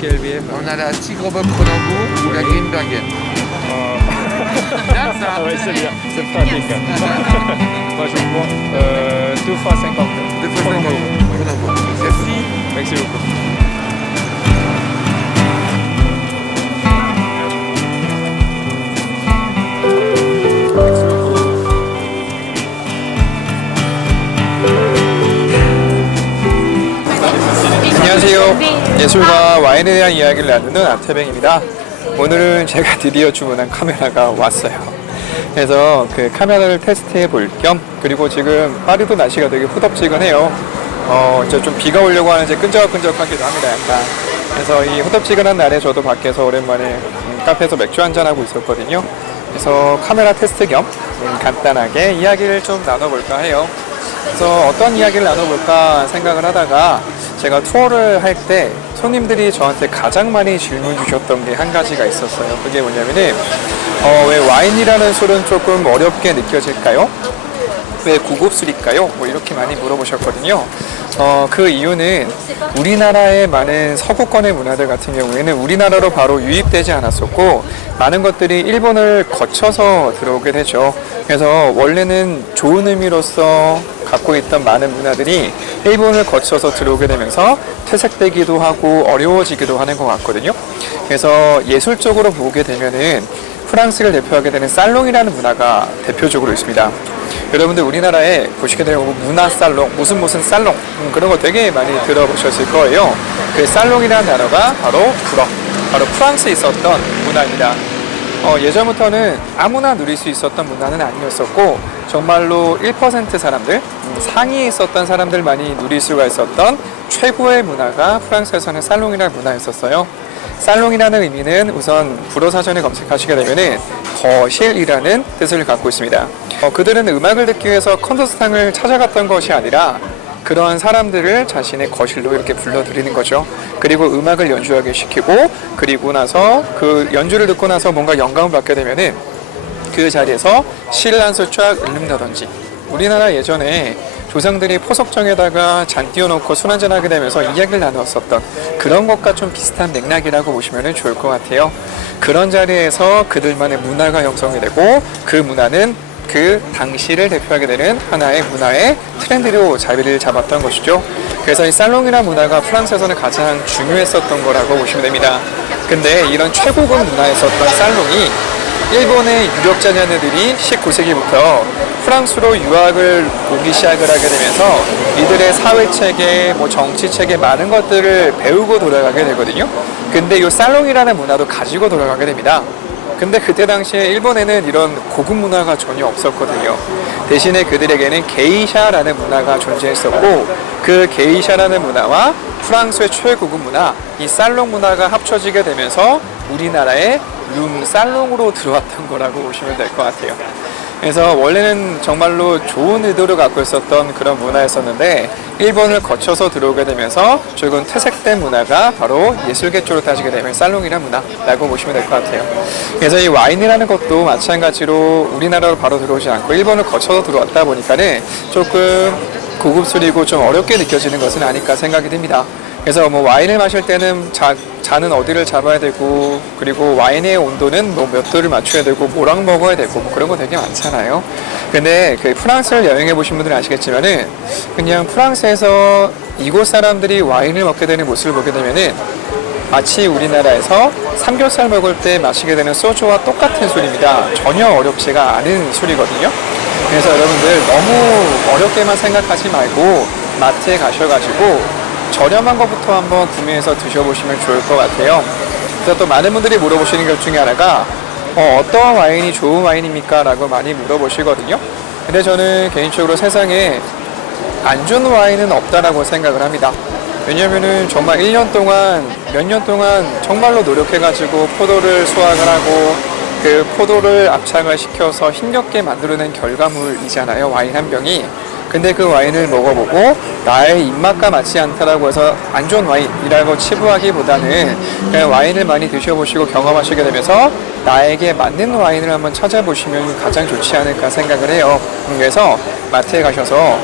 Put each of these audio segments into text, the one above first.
quelle bière? On a la Tigre Bob Kronenbourg ou la Grimbergen. Bien ça. Ah ouais, c'est bien, c'est pratique. Moi je prends 2 fois 50. 2 fois 50. Kronenbourg. Merci. Merci beaucoup. 안녕하세요. 예술과 와인에 대한 이야기를 나누는 안태뱅입니다. 오늘은 제가 드디어 주문한 카메라가 왔어요. 그래서 그 카메라를 테스트해 볼 겸, 그리고 지금 파리도 날씨가 되게 후덥지근해요. 이제 좀 비가 오려고 하는지 끈적끈적하기도 합니다, 약간. 그래서 이 후덥지근한 날에 저도 밖에서 오랜만에 카페에서 맥주 한잔 하고 있었거든요. 그래서 카메라 테스트 겸 간단하게 이야기를 좀 나눠볼까 해요. 그래서 어떤 이야기를 나눠볼까 생각을 하다가 제가 투어를 할 때 손님들이 저한테 가장 많이 질문 주셨던 게 한 가지가 있었어요. 그게 뭐냐면은 왜 와인이라는 술은 조금 어렵게 느껴질까요? 왜 고급술일까요? 뭐 이렇게 많이 물어보셨거든요. 그 이유는 우리나라의 많은 서구권의 문화들 같은 경우에는 우리나라로 바로 유입되지 않았었고 많은 것들이 일본을 거쳐서 들어오게 되죠. 그래서 원래는 좋은 의미로서 갖고 있던 많은 문화들이 일본을 거쳐서 들어오게 되면서 퇴색되기도 하고 어려워지기도 하는 것 같거든요. 그래서 예술적으로 보게 되면은 프랑스를 대표하게 되는 살롱이라는 문화가 대표적으로 있습니다. 여러분들 우리나라에 보시게 되면 문화 살롱, 무슨 살롱 그런 거 되게 많이 들어보셨을 거예요. 그 살롱이라는 단어가 바로 프랑스에 있었던 문화입니다. 예전부터는 아무나 누릴 수 있었던 문화는 아니었었고 정말로 1% 사람들, 상위에 있었던 사람들만이 누릴 수가 있었던 최고의 문화가 프랑스에서는 살롱이라는 문화였었어요. 살롱이라는 의미는 우선 불어사전에 검색하시게 되면은 거실이라는 뜻을 갖고 있습니다. 그들은 음악을 듣기 위해서 콘서트장을 찾아갔던 것이 아니라 그러한 사람들을 자신의 거실로 이렇게 불러들이는 거죠. 그리고 음악을 연주하게 시키고 그리고 나서 그 연주를 듣고 나서 뭔가 영감을 받게 되면은 그 자리에서 시를 한 수 쫙 읽는다든지 우리나라 예전에 조상들이 포석정에다가 잔 띄워놓고 술 한잔 하게 되면서 이야기를 나누었었던 그런 것과 좀 비슷한 맥락이라고 보시면 좋을 것 같아요. 그런 자리에서 그들만의 문화가 형성이 되고 그 문화는 그 당시를 대표하게 되는 하나의 문화의 트렌드로 자리를 잡았던 것이죠. 그래서 이 살롱이라는 문화가 프랑스에서는 가장 중요했었던 거라고 보시면 됩니다. 근데 이런 최고급 문화에 있었던 살롱이 일본의 유력 자녀들이 19세기부터 프랑스로 유학을 오기 시작을 하게 되면서 이들의 사회체계, 정치체계 많은 것들을 배우고 돌아가게 되거든요. 근데 이 살롱이라는 문화도 가지고 돌아가게 됩니다. 근데 그때 당시에 일본에는 이런 고급 문화가 전혀 없었거든요. 대신에 그들에게는 게이샤라는 문화가 존재했었고 그 게이샤라는 문화와 프랑스의 최고급 문화, 이 살롱 문화가 합쳐지게 되면서 우리나라의 룸살롱으로 들어왔던 거라고 보시면 될 것 같아요. 그래서 원래는 정말로 좋은 의도를 갖고 있었던 그런 문화였었는데 일본을 거쳐서 들어오게 되면서 조금 퇴색된 문화가 바로 예술계 쪽으로 따지게 되면 살롱이라는 문화라고 보시면 될 것 같아요. 그래서 이 와인이라는 것도 마찬가지로 우리나라로 바로 들어오지 않고 일본을 거쳐서 들어왔다 보니까는 조금 고급술이고 좀 어렵게 느껴지는 것은 아닐까 생각이 듭니다. 그래서 와인을 마실 때는 잔은 어디를 잡아야 되고 그리고 와인의 온도는 몇 도를 맞춰야 되고 뭐랑 먹어야 되고 그런 거 되게 많잖아요. 근데 그 프랑스를 여행해 보신 분들은 아시겠지만은 그냥 프랑스에서 이곳 사람들이 와인을 먹게 되는 모습을 보게 되면은 마치 우리나라에서 삼겹살 먹을 때 마시게 되는 소주와 똑같은 술입니다. 전혀 어렵지가 않은 술이거든요. 그래서 여러분들 너무 어렵게만 생각하지 말고 마트에 가셔가지고 저렴한 것부터 한번 구매해서 드셔보시면 좋을 것 같아요. 그래서 또 많은 분들이 물어보시는 것 중에 하나가 어떠한 와인이 좋은 와인입니까? 라고 많이 물어보시거든요. 근데 저는 개인적으로 세상에 안 좋은 와인은 없다라고 생각을 합니다. 왜냐면은 정말 1년 동안, 몇 년 동안 정말로 노력해가지고 포도를 수확을 하고 그 포도를 압착을 시켜서 힘겹게 만들어낸 결과물이잖아요. 와인 한 병이. 근데 그 와인을 먹어보고 나의 입맛과 맞지 않다라고 해서 안 좋은 와인이라고 치부하기보다는 그냥 와인을 많이 드셔보시고 경험하시게 되면서 나에게 맞는 와인을 한번 찾아보시면 가장 좋지 않을까 생각을 해요. 그래서 마트에 가셔서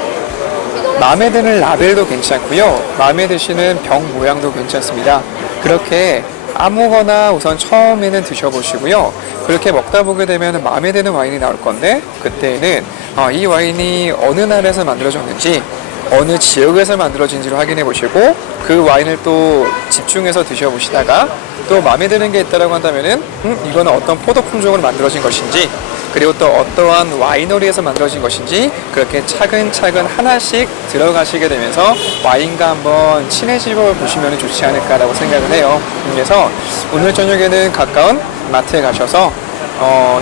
마음에 드는 라벨도 괜찮고요. 마음에 드시는 병 모양도 괜찮습니다. 그렇게 아무거나 우선 처음에는 드셔보시고요. 그렇게 먹다 보게 되면 마음에 드는 와인이 나올 건데, 그때는 이 와인이 어느 나라에서 만들어졌는지, 어느 지역에서 만들어진지를 확인해 보시고, 그 와인을 또 집중해서 드셔보시다가 또 마음에 드는 게 있다고 한다면은 이거는 어떤 포도 품종으로 만들어진 것인지, 그리고 또 어떠한 와이너리에서 만들어진 것인지, 그렇게 차근차근 하나씩 들어가시게 되면서 와인과 한번 친해지고 보시면 좋지 않을까라고 생각을 해요. 그래서 오늘 저녁에는 가까운 마트에 가셔서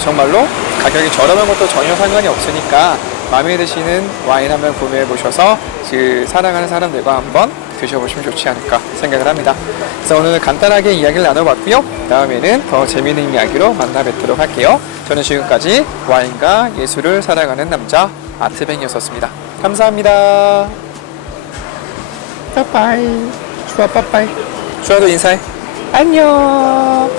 정말로 가격이 저렴한 것도 전혀 상관이 없으니까 마음에 드시는 와인 한번 구매해 보셔서 그 사랑하는 사람들과 한번 드셔보시면 좋지 않을까 생각을 합니다. 그래서 오늘 간단하게 이야기를 나눠봤고요. 다음에는 더 재미있는 이야기로 만나 뵙도록 할게요. 저는 지금까지 와인과 예술을 사랑하는 남자 아트뱅이었습니다. 감사합니다. 빠빠이. 주아 빠빠이. 주아도 인사해. 안녕.